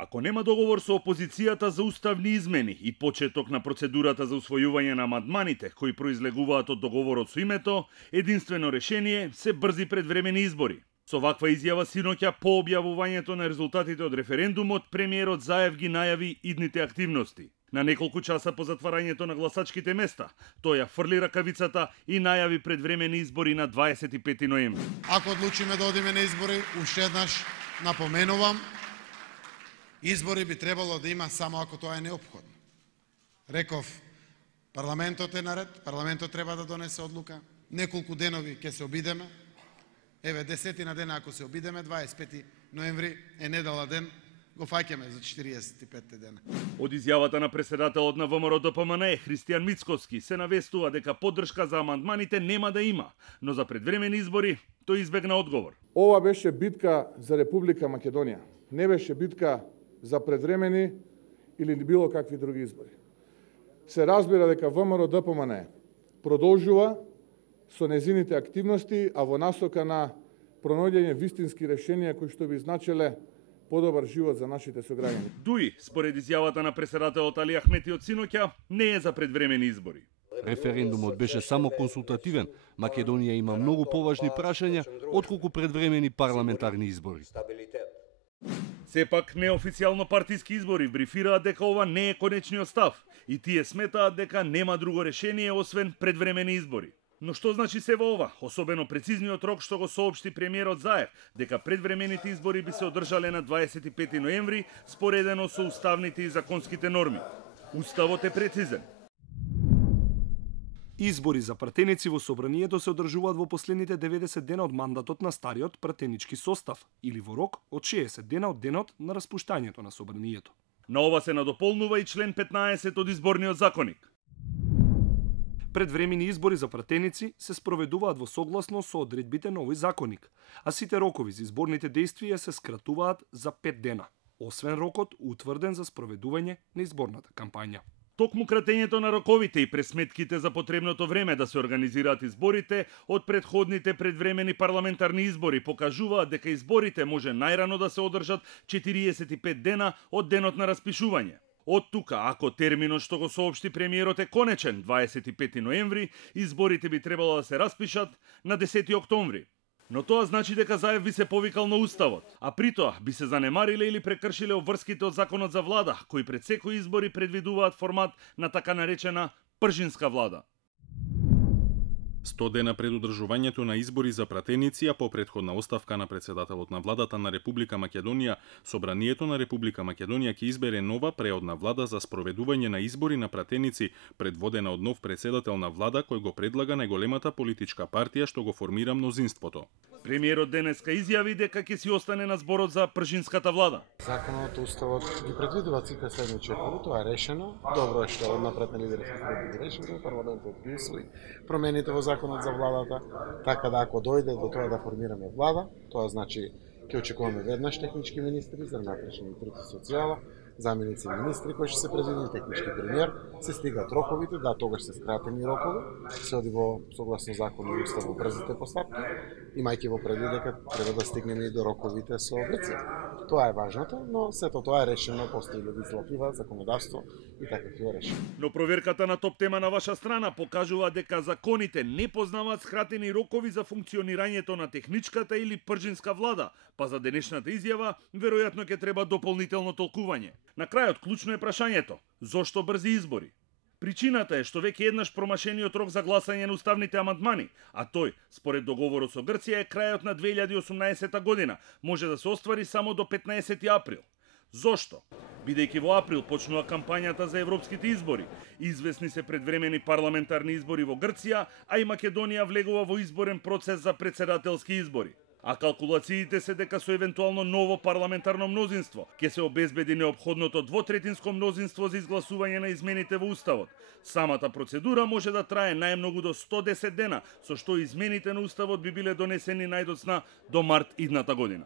Ако нема договор со опозицијата за уставни измени и почеток на процедурата за усвојување на амандманите кои произлегуваат од договорот со името, единствено решение се брзи предвремени избори. Со ваква изјава синоќа по објавувањето на резултатите од референдумот, премиерот Заев ги најави идните активности. На неколку часа по затварањето на гласачките места, тој ја фрли ракавицата и најави предвремени избори на 25 ноември. Ако одлучиме да одиме на избори, уште еднаш напоменувам, избори би требало да има само ако тоа е неопходно. Реков, парламентот е наред, парламентот треба да донесе одлука, неколку денови ќе се обидеме, еве 10 дена ако се обидеме, 25 ноември е недела ден, го фаќаме за 45 дена. Од изјавата на претседателот на ВМРО-ДПМН Христијан Мицкоски се навестува дека поддршка за амандманите нема да има, но за предвремени избори тој избегна одговор. Ова беше битка за Република Македонија. Не беше битка за предвремени или било какви други избори. Се разбира дека ВМРО-ДПМН продолжува со незините активности, а во насока на пронаоѓање вистински решенија кои што би значеле подобар живот за нашите сограѓани. Дуи, според изјавата на претседателот Али Ахмети од синоќа, не е за предвремени избори. Референдумот беше само консултативен. Македонија има многу поважни прашања отколку предвремени парламентарни избори. Сепак, неофицијално партиски избори брифираат дека ова не е конечниот став и тие сметаат дека нема друго решение освен предвремени избори. Но што значи се во ова, особено прецизниот рок што го соопшти премиерот Заев, дека предвремените избори би се одржале на 25 ноември, споредено со уставните и законските норми. Уставот е прецизен. Избори за пратеници во собранието се одржуваат во последните 90 дена од мандатот на стариот пратенички состав или во рок од 60 дена од денот на распуштањето на собранието. На ова се надополнува и член 15 од изборниот законник. Предвремени избори за пратеници се спроведуваат во согласно со одредбите на овој законник, а сите рокови за изборните действија се скратуваат за 5 дена, освен рокот утврден за спроведување на изборната кампања. Токму кратењето на роковите и пресметките за потребното време да се организираат изборите од предходните предвремени парламентарни избори покажуваат дека изборите може најрано да се одржат 45 дена од денот на распишување. Од тука, ако терминот што го соопшти премиерот е конечен 25 ноември, изборите би требало да се распишат на 10 октомври. Но тоа значи дека Заев би се повикал на уставот, а при тоа би се занемариле или прекршиле обврските од законот за влада, кои пред секои избори предвидуваат формат на така наречена пржинска влада. 100 дена пред одржувањето на избори за пратеници, а по претходна оставка на претседателот на владата на Република Македонија, Собранието на Република Македонија ќе избере нова преодна влада за спроведување на избори на пратеници, предводена од нов претседател на влада кој го предлага најголемата политичка партија што го формира мнозинството. Премиерот денеска изјави дека ќе си остане на зборот за пржинската влада. Законот, уставот ги предвидува ците следни чекови, тоа е решено. Добро е што однапред на лидерски сред ги решено, парламентот ги усвои промените во законот за владата, така да ако дојде до тоа да формираме влада, тоа значи ќе очекуваме веднаш технички министри за внатрешни труд и социјала, заменици министри кои ќе се предвидени, технички премиер, се стигат роковите, да, тогаш се скратени рокови, се оди во согласно закон и устав во брзите постапки, имајќи во предвид дека треба да стигнеме и до роковите со Грција. Тоа е важното, но сето тоа е решено, постои легислатива, законодавство и такви решено. Но проверката на топ тема на ваша страна покажува дека законите не познаваат скратени рокови за функционирањето на техничката или пржинска влада, па за денешната изјава веројатно ќе треба дополнително толкување. На крајот клучно е прашањето: зошто брзи избори? Причината е што веќе еднаш промашениот рок за гласање на уставните амандмани, а тој, според договорот со Грција, е крајот на 2018 година, може да се оствари само до 15 април. Зошто? Бидејќи во април почнува кампањата за европските избори, известни се предвремени парламентарни избори во Грција, а и Македонија влегува во изборен процес за претседателски избори. А калкулациите се дека со евентуално ново парламентарно мнозинство ќе се обезбеди неопходното двотретинско мнозинство за изгласување на измените во уставот. Самата процедура може да трае најмногу до 110 дена, со што измените на уставот би биле донесени најдоцна до март идната година.